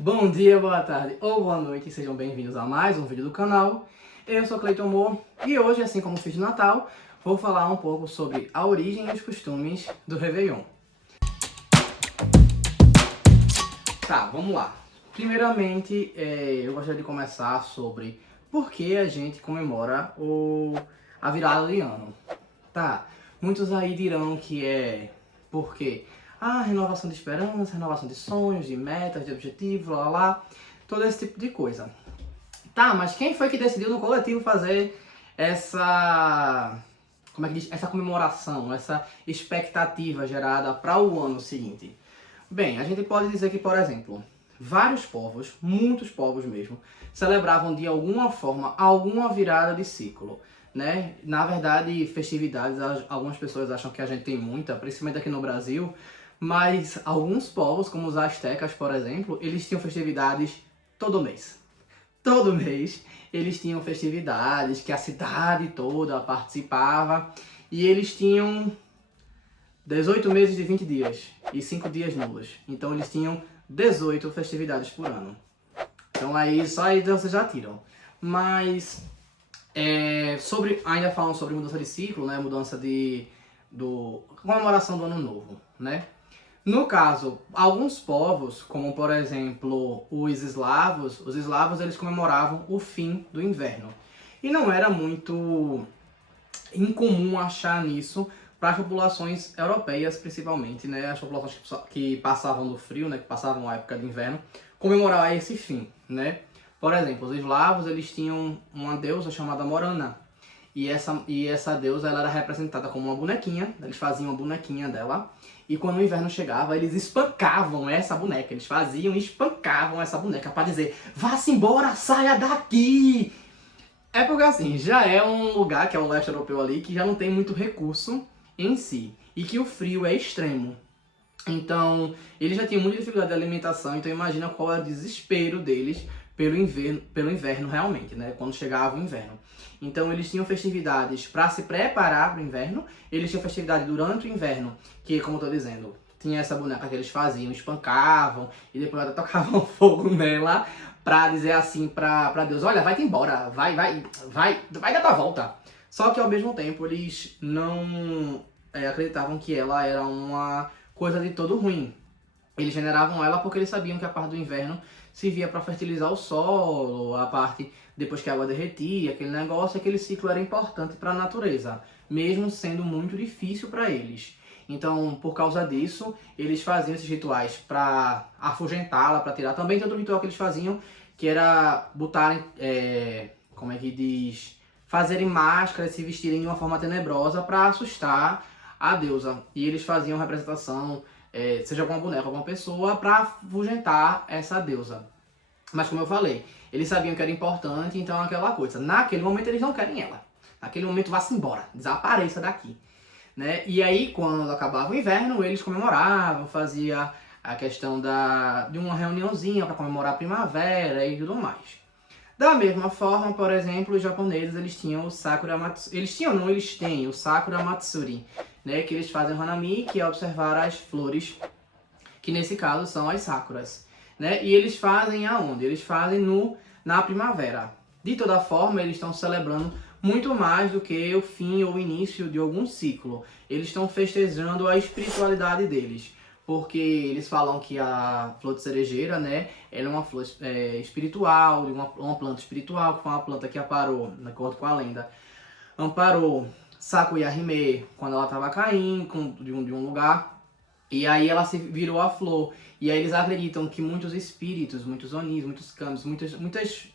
Bom dia, boa tarde ou boa noite, sejam bem-vindos a mais um vídeo do canal. Eu sou Cleiton Moore e hoje, assim como fiz no Natal, vou falar um pouco sobre a origem e os costumes do Réveillon. Tá, vamos lá. Primeiramente, eu gostaria de começar sobre por que a gente comemora a virada de ano. Tá, muitos aí dirão que é porque renovação de esperança, renovação de sonhos, de metas, de objetivos, todo esse tipo de coisa. Tá, mas quem foi que decidiu no coletivo fazer essa comemoração, essa expectativa gerada para o ano seguinte? Bem, a gente pode dizer que, por exemplo, vários povos, muitos povos mesmo, celebravam de alguma forma alguma virada de ciclo, né? Na verdade, festividades, algumas pessoas acham que a gente tem muita, principalmente aqui no Brasil, mas alguns povos, como os astecas, por exemplo, eles tinham festividades todo mês. Todo mês eles tinham festividades que a cidade toda participava e eles tinham 18 meses de 20 dias e 5 dias nulos. Então eles tinham 18 festividades por ano. Então só aí vocês já tiram. Mas ainda falando sobre mudança de ciclo, né? Comemoração do ano novo, né? No caso, alguns povos, como por exemplo os eslavos eles comemoravam o fim do inverno. E não era muito incomum achar nisso para as populações europeias, principalmente, né? As populações que passavam do frio, né? Que passavam a época de inverno, comemorar esse fim, né? Por exemplo, os eslavos eles tinham uma deusa chamada Morana. E essa deusa ela era representada como uma bonequinha, eles faziam uma bonequinha dela, e quando o inverno chegava, eles espancavam essa boneca, eles faziam e espancavam essa boneca para dizer: vá-se embora, saia daqui! É porque assim, já é um lugar, que é o leste europeu ali, que já não tem muito recurso em si, e que o frio é extremo. Então, eles já tinham muita dificuldade de alimentação, então imagina qual era o desespero deles pelo inverno realmente, né? Quando chegava o inverno. Então eles tinham festividades para se preparar para o inverno, eles tinham festividade durante o inverno, que, como eu tô dizendo, tinha essa boneca que eles faziam, espancavam e depois até tocavam fogo nela pra dizer assim pra Deus: olha, vai-te embora, vai dar tua volta. Só que ao mesmo tempo eles não acreditavam que ela era uma coisa de todo ruim. Eles generavam ela porque eles sabiam que a parte do inverno servia para fertilizar o solo, a parte depois que a água derretia, aquele negócio, aquele ciclo era importante para a natureza, mesmo sendo muito difícil para eles. Então, por causa disso, eles faziam esses rituais para afugentá-la, para tirar. Também tem outro ritual que eles faziam, que era botarem, como é que diz, fazerem máscaras, se vestirem de uma forma tenebrosa para assustar a deusa. E eles faziam representação, seja com uma boneca, alguma pessoa, para afugentar essa deusa. Mas como eu falei, eles sabiam que era importante, então aquela coisa. Naquele momento eles não querem ela. Naquele momento vá-se embora, desapareça daqui. Né? E aí quando acabava o inverno, eles comemoravam, fazia a questão de uma reuniãozinha para comemorar a primavera e tudo mais. Da mesma forma, por exemplo, os japoneses eles tinham o Sakura Matsuri. Eles têm o Sakura Matsuri, né? Que eles fazem o Hanami, que é observar as flores, que nesse caso são as sakuras. Né? E eles fazem aonde? Eles fazem na primavera. De toda forma, eles estão celebrando muito mais do que o fim ou o início de algum ciclo. Eles estão festejando a espiritualidade deles. Porque eles falam que a flor de cerejeira, né, ela é uma flor espiritual, uma planta espiritual, que foi uma planta que aparou, de acordo com a lenda, amparou Sakuyahime quando ela estava caindo de um lugar. E aí ela se virou a flor. E aí eles acreditam que muitos espíritos, muitos onis, muitos kamis, muitas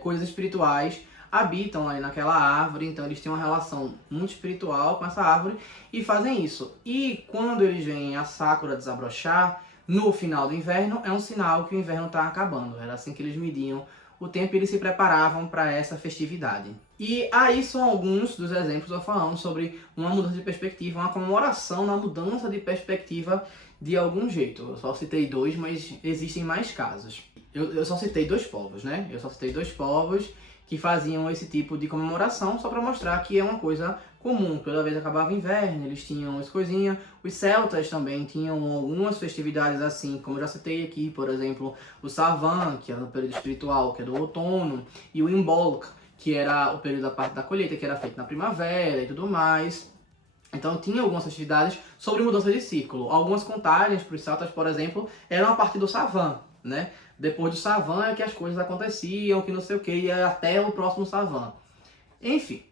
coisas espirituais habitam aí naquela árvore. Então eles têm uma relação muito espiritual com essa árvore e fazem isso. E quando eles veem a Sakura desabrochar, no final do inverno, é um sinal que o inverno está acabando. Era assim que eles mediam o tempo e eles se preparavam para essa festividade. E aí são alguns dos exemplos eu falando sobre uma mudança de perspectiva, uma comemoração na mudança de perspectiva de algum jeito. Eu só citei dois, mas existem mais casos. Eu só citei dois povos, né? Eu só citei dois povos que faziam esse tipo de comemoração só para mostrar que é uma coisa comum. Toda vez acabava o inverno, eles tinham as coisinhas. Os celtas também tinham algumas festividades assim, como eu já citei aqui, por exemplo, o Savan, que era no período espiritual, que é do outono, e o Imbolc, que era o período da parte da colheita, que era feito na primavera e tudo mais. Então tinha algumas festividades sobre mudança de ciclo. Algumas contagens para os celtas, por exemplo, eram a partir do Savan, né? Depois do Savan é que as coisas aconteciam, que não sei o que, e até o próximo Savan. Enfim,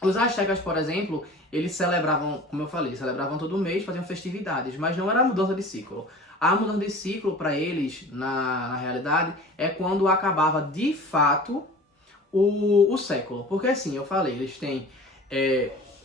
os astecas, por exemplo, eles celebravam, como eu falei, celebravam todo mês, faziam festividades, mas não era mudança de ciclo. A mudança de ciclo para eles, na realidade, é quando acabava de fato o século. Porque assim, eu falei, eles têm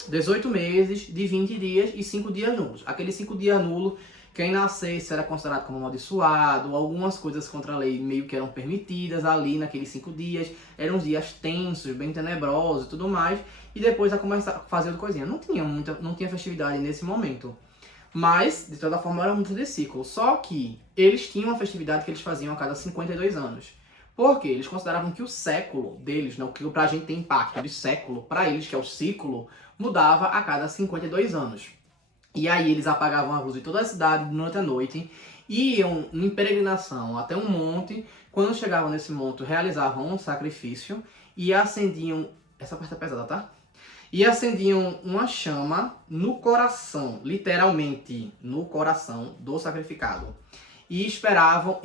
18 meses de 20 dias e 5 dias nulos. Aqueles 5 dias nulos, quem nascesse era considerado como amaldiçoado, algumas coisas contra a lei meio que eram permitidas ali naqueles 5 dias, eram uns dias tensos, bem tenebrosos e tudo mais, e depois a começar a fazer outra coisinha. Não tinha festividade nesse momento. Mas, de toda forma, era muito de ciclo. Só que eles tinham uma festividade que eles faziam a cada 52 anos. Porque eles consideravam que o século deles, né, o que pra gente tem impacto de século, pra eles, que é o ciclo, mudava a cada 52 anos. E aí eles apagavam a luz de toda a cidade durante a noite, iam em peregrinação até um monte. Quando chegavam nesse monte, realizavam um sacrifício e acendiam... Essa parte é pesada, tá? E acendiam uma chama no coração, literalmente no coração do sacrificado. E esperavam,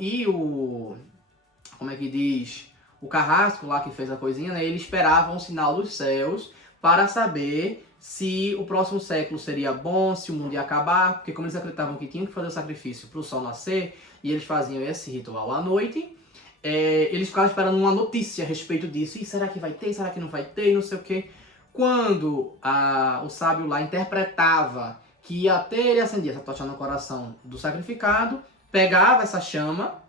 como é que diz? O carrasco lá que fez a coisinha, né? Ele esperava um sinal dos céus para saber se o próximo século seria bom, se o mundo ia acabar, porque como eles acreditavam que tinham que fazer o sacrifício para o sol nascer, e eles faziam esse ritual à noite, eles ficavam esperando uma notícia a respeito disso. E será que vai ter? Será que não vai ter? Não sei o quê. Quando o sábio lá interpretava que ia ter, ele acendia essa tocha no coração do sacrificado, pegava essa chama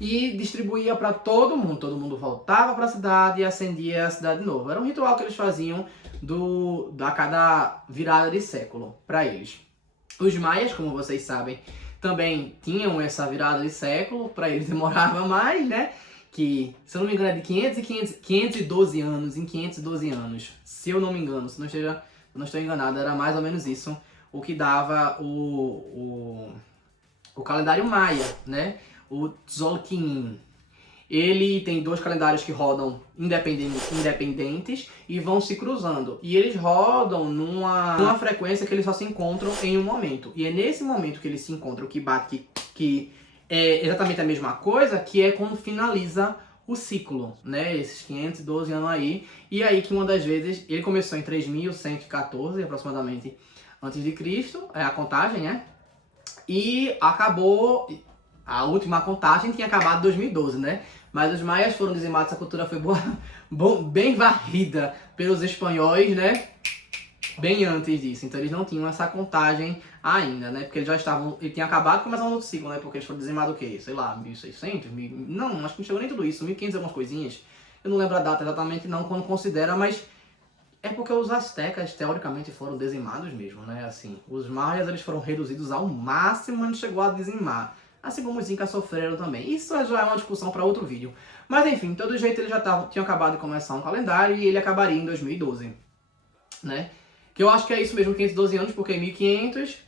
e distribuía para todo mundo. Todo mundo voltava para a cidade e acendia a cidade de novo. Era um ritual que eles faziam a cada virada de século para eles. Os maias, como vocês sabem, também tinham essa virada de século. Para eles demorava mais, né? Que, se eu não me engano, é de 512 anos em 512 anos. Se eu não me engano, se eu não estou enganado, era mais ou menos isso o que dava o calendário maia, né? O Tzolk'in. Ele tem 2 calendários que rodam independentes e vão se cruzando. E eles rodam numa frequência que eles só se encontram em um momento. E é nesse momento que eles se encontram que bate que é exatamente a mesma coisa, que é quando finaliza o ciclo, né? Esses 512 anos aí. E aí que uma das vezes, ele começou em 3114 aproximadamente antes de Cristo, é a contagem, né? E acabou, a última contagem tinha acabado em 2012, né? Mas os maias foram dizimados, essa cultura foi bem varrida pelos espanhóis, né? Bem antes disso. Então eles não tinham essa contagem ainda, né? Porque eles já estavam, ele tinha acabado de começar um outro ciclo, né? Porque eles foram dizimados o quê? Sei lá, 1600? Não, acho que não chegou nem tudo isso, 1500 algumas coisinhas. Eu não lembro a data exatamente não, quando considera, mas é porque os astecas, teoricamente, foram dizimados mesmo, né? Assim, os maias, eles foram reduzidos ao máximo, mas não chegou a dizimar. Assim como os incas sofreram também. Isso já é uma discussão para outro vídeo. Mas enfim, de todo jeito, eles já tinham acabado de começar um calendário e ele acabaria em 2012, né? Que eu acho que é isso mesmo, 512 anos, porque em 1500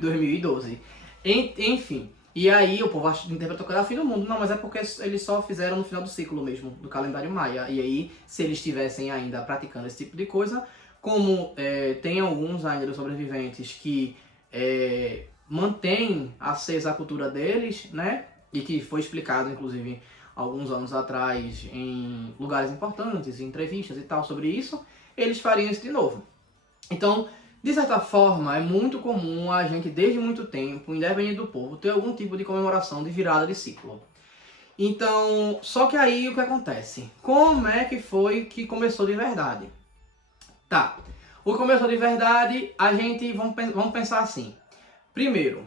2012. Enfim. E aí o povo interpretou que era o fim do mundo. Não, mas é porque eles só fizeram no final do ciclo mesmo, do calendário maia. E aí, se eles estivessem ainda praticando esse tipo de coisa, como tem alguns ainda sobreviventes que mantêm acesa a cultura deles, né? E que foi explicado, inclusive, alguns anos atrás em lugares importantes, em entrevistas e tal sobre isso, eles fariam isso de novo. Então, de certa forma, é muito comum a gente, desde muito tempo, independente do povo, ter algum tipo de comemoração de virada de ciclo. Então, só que aí o que acontece? Como é que foi que começou de verdade? Tá, o que começou de verdade, vamos pensar assim. Primeiro,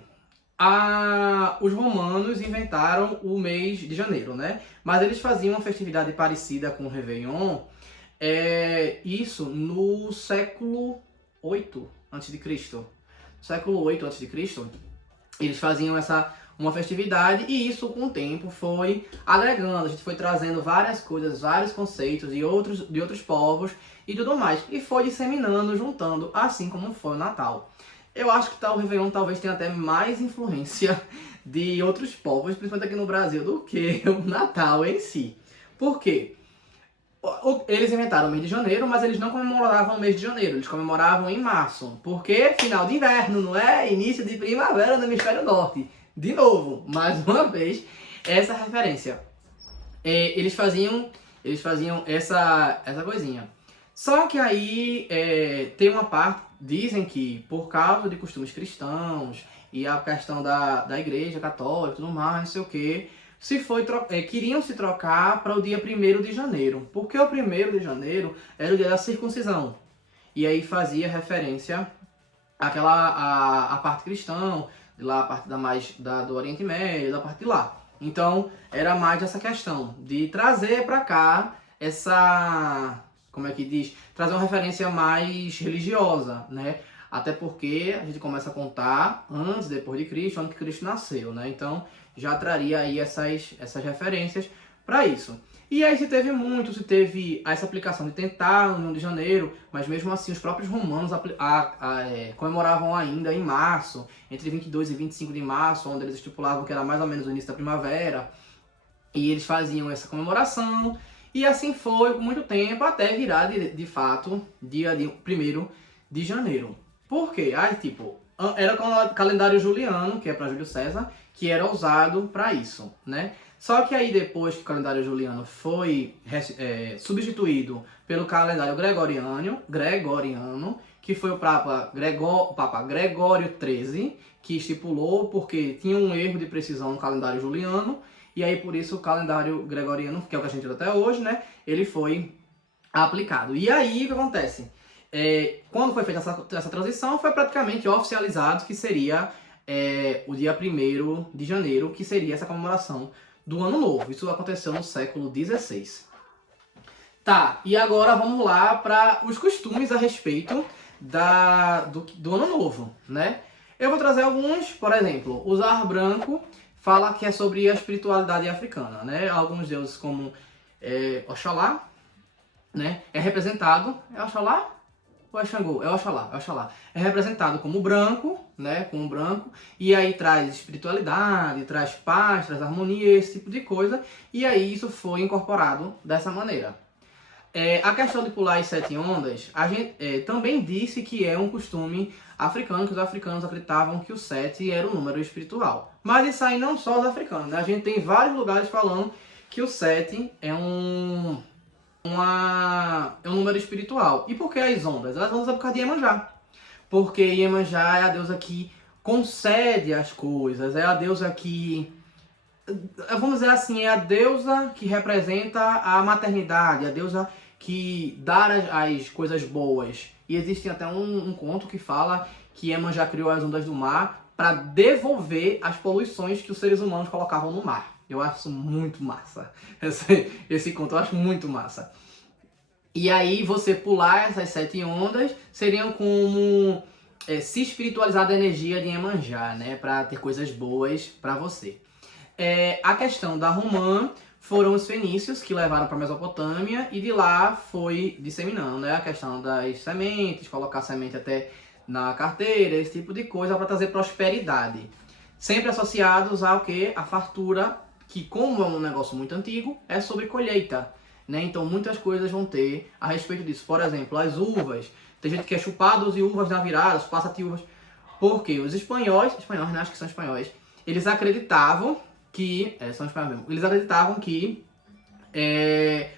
os romanos inventaram o mês de janeiro, né? Mas eles faziam uma festividade parecida com o Réveillon, isso no século 8 a.C. Século 8 a.C., eles faziam uma festividade, e isso com o tempo foi agregando, a gente foi trazendo várias coisas, vários conceitos de outros povos e tudo mais, e foi disseminando, juntando, assim como foi o Natal. Eu acho que o Réveillon talvez tenha até mais influência de outros povos, principalmente aqui no Brasil, do que o Natal em si. Por quê? Eles inventaram o mês de janeiro, mas eles não comemoravam o mês de janeiro, eles comemoravam em março. Porque final de inverno, não é? Início de primavera no hemisfério norte. De novo, mais uma vez, essa referência. Eles faziam essa coisinha. Só que aí tem uma parte, dizem que por causa de costumes cristãos e a questão da igreja católica e tudo mais, não sei o que, queriam se trocar para o dia 1º de janeiro. Porque o 1º de janeiro era o dia da circuncisão. E aí fazia referência a parte cristã, de lá a parte do Oriente Médio, da parte de lá. Então era mais essa questão de trazer para cá essa, como é que diz? Trazer uma referência mais religiosa, né? Até porque a gente começa a contar antes, depois de Cristo, ano que Cristo nasceu, né? Então já traria aí essas referências para isso. E aí se teve essa aplicação de tentar no 1 de janeiro, mas mesmo assim os próprios romanos comemoravam ainda em março, entre 22 e 25 de março, onde eles estipulavam que era mais ou menos o início da primavera, e eles faziam essa comemoração, e assim foi por muito tempo, até virar de fato dia 1º de janeiro. Por quê? Era o calendário juliano, que é para Júlio César, que era usado para isso, né? Só que aí depois que o calendário juliano foi substituído pelo calendário gregoriano, que foi o Papa Gregório XIII, que estipulou porque tinha um erro de precisão no calendário juliano, e aí por isso o calendário gregoriano, que é o que a gente usa até hoje, né? Ele foi aplicado. E aí o que acontece? Quando foi feita essa transição, foi praticamente oficializado que seria o dia 1º de janeiro, que seria essa comemoração do Ano Novo. Isso aconteceu no século XVI. Tá, e agora vamos lá para os costumes a respeito do Ano Novo, né? Eu vou trazer alguns, por exemplo, usar branco fala que é sobre a espiritualidade africana, né? Alguns deuses como Oxalá, né? É representado, é Oxalá? Ou é Xangô? É Oxalá, é Oxalá. É representado como branco, né? Como branco. E aí traz espiritualidade, traz paz, traz harmonia, esse tipo de coisa. E aí isso foi incorporado dessa maneira. A questão de pular as 7 ondas, a gente também disse que é um costume africano, que os africanos acreditavam que o 7 era o número espiritual. Mas isso aí não só os africanos, né? A gente tem vários lugares falando que o 7 é um número espiritual. E por que as ondas? As ondas é por causa de Iemanjá. Porque Iemanjá é a deusa que concede as coisas, é a deusa que, vamos dizer assim, é a deusa que representa a maternidade, a deusa que dá as coisas boas. E existe até um conto que fala que Iemanjá criou as ondas do mar para devolver as poluições que os seres humanos colocavam no mar. Eu acho muito massa. Esse conto eu acho muito massa. E aí você pular essas 7 ondas seriam como se espiritualizar da energia de Iemanjá, né? Para ter coisas boas para você. A questão da Romã foram os fenícios que levaram para a Mesopotâmia e de lá foi disseminando, né? A questão das sementes, colocar semente até na carteira, esse tipo de coisa para trazer prosperidade. Sempre associados ao que? A fartura, que como é um negócio muito antigo, é sobre colheita, né? Então muitas coisas vão ter a respeito disso. Por exemplo, as uvas. Tem gente que é chupados e uvas na virada, passa-te uvas. Porque os espanhóis, né? Acho que são espanhóis, eles acreditavam que, são espanhóis mesmo, eles acreditavam que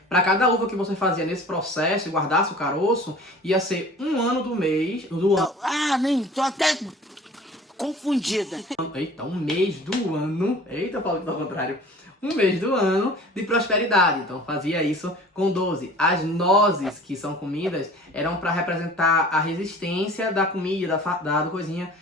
para cada uva que você fazia nesse processo e guardasse o caroço, ia ser um ano do mês, do ano. Nem, tô até confundida. Eita, um mês do ano. Eita, Paulo, que tá ao contrário. Um mês do ano de prosperidade. Então fazia isso com 12. As nozes que são comidas eram para representar a resistência da comida, da coisinha.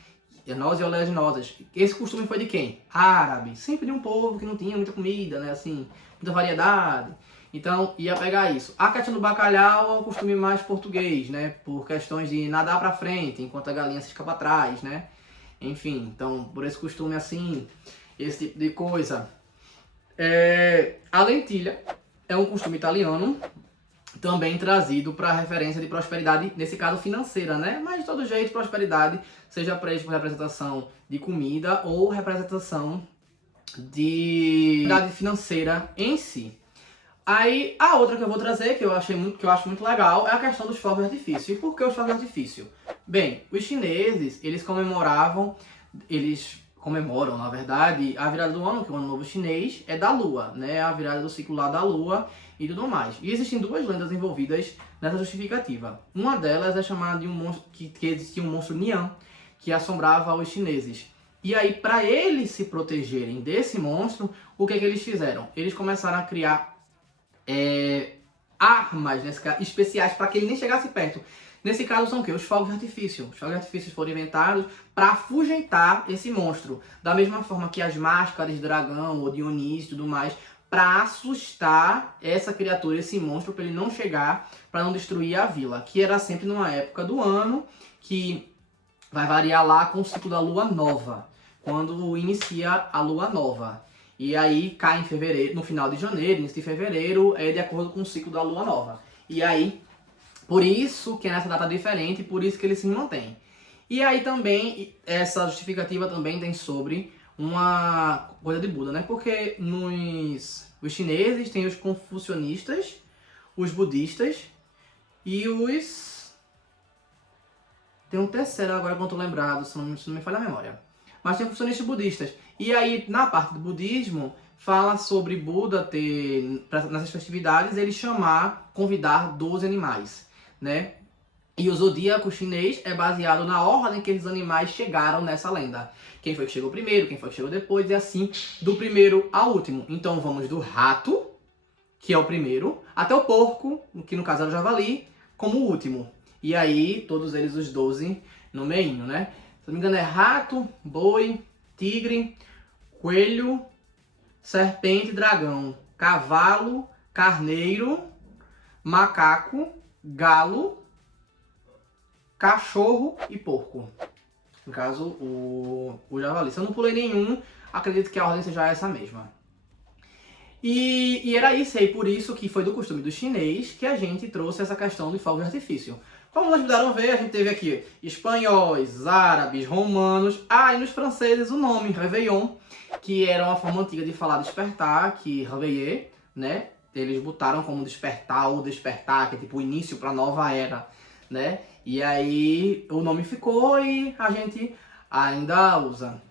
Nozes e oleaginosas. Esse costume foi de quem? Árabe. Sempre de um povo que não tinha muita comida, né? Assim, muita variedade. Então ia pegar isso. A questão do bacalhau é um costume mais português, né? Por questões de nadar para frente, enquanto a galinha se escapa atrás, né? Enfim, então por esse costume assim. esse tipo de coisa. A lentilha é um costume italiano, também trazido para referência de prosperidade, nesse caso financeira, né? Mas de todo jeito, prosperidade, seja para isso por representação de comida ou representação de financeira em si. Aí, a outra que eu vou trazer, que eu acho muito legal, é a questão dos fogos de artifício. E por que os fogos de artifício? Bem, os chineses, eles comemoram, na verdade, a virada do ano, que é o Ano Novo Chinês, é da Lua, né? A virada do ciclo lá da Lua e tudo mais. E existem duas lendas envolvidas nessa justificativa. Uma delas é chamada de um monstro, que existia um monstro Nian, que assombrava os chineses. E aí, para eles se protegerem desse monstro, o que eles fizeram? Eles começaram a criar armas, né, especiais para que ele nem chegasse perto. Nesse caso são o quê? Os fogos de artifício. Os fogos de artifício foram inventados para afugentar esse monstro. Da mesma forma que as máscaras de dragão ou Dionísio e tudo mais, para assustar essa criatura, esse monstro, para ele não chegar, para não destruir a vila. Que era sempre numa época do ano, que vai variar lá com o ciclo da lua nova, quando inicia a lua nova. E aí cai em fevereiro, no final de janeiro, início de fevereiro, é de acordo com o ciclo da lua nova. E aí, por isso que é nessa data diferente, por isso que ele se mantém. E aí também, essa justificativa também tem sobre uma coisa de Buda, né? Porque os chineses tem os confucionistas, os budistas e os... Tem um terceiro agora que eu não tô lembrado, se não me falha a memória. Mas tem confucionistas budistas. E aí, na parte do budismo, fala sobre Buda ter, nessas festividades, ele convidar 12 animais, né? E o zodíaco chinês é baseado na ordem que esses animais chegaram nessa lenda. Quem foi que chegou primeiro, quem foi que chegou depois, e assim, do primeiro ao último. Então vamos do rato, que é o primeiro, até o porco, que no caso era o javali, como o último. E aí, todos eles, os 12, no meinho, né? Se não me engano é rato, boi, tigre, coelho, serpente, dragão, cavalo, carneiro, macaco, galo, cachorro e porco. No caso, o javali. Se eu não pulei nenhum, acredito que a ordem seja essa mesma. E era isso aí, por isso que foi do costume do chinês que a gente trouxe essa questão do fogo de artifício. Como vocês puderam ver, a gente teve aqui espanhóis, árabes, romanos, e nos franceses o nome Réveillon, que era uma forma antiga de falar despertar, que réveiller, né? Eles botaram como despertar ou despertar, que é tipo o início para nova era, né? E aí o nome ficou e a gente ainda usa.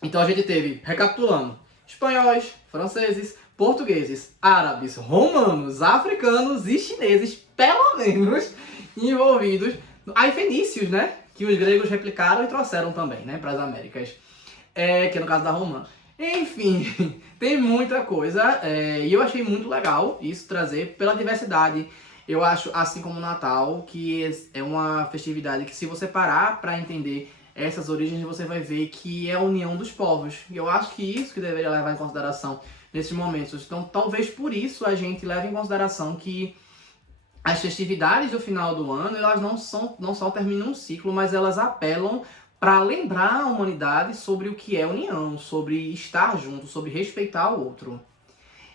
Então a gente teve, recapitulando, espanhóis, franceses, portugueses, árabes, romanos, africanos e chineses, pelo menos, envolvidos. Aí fenícios, né? Que os gregos replicaram e trouxeram também, né? Para as Américas. Que é no caso da Romã. Enfim, tem muita coisa. E eu achei muito legal isso trazer pela diversidade. Eu acho, assim como o Natal, que é uma festividade que se você parar para entender essas origens, você vai ver que é a união dos povos. E eu acho que isso que deveria levar em consideração nesses momentos. Então, talvez por isso a gente leve em consideração que as festividades do final do ano, elas não só terminam um ciclo, mas elas apelam para lembrar a humanidade sobre o que é união, sobre estar junto, sobre respeitar o outro.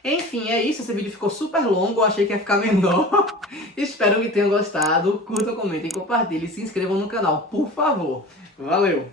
Enfim, é isso. Esse vídeo ficou super longo, eu achei que ia ficar menor. Espero que tenham gostado. Curtam, comentem, compartilhem e se inscrevam no canal, por favor. Valeu!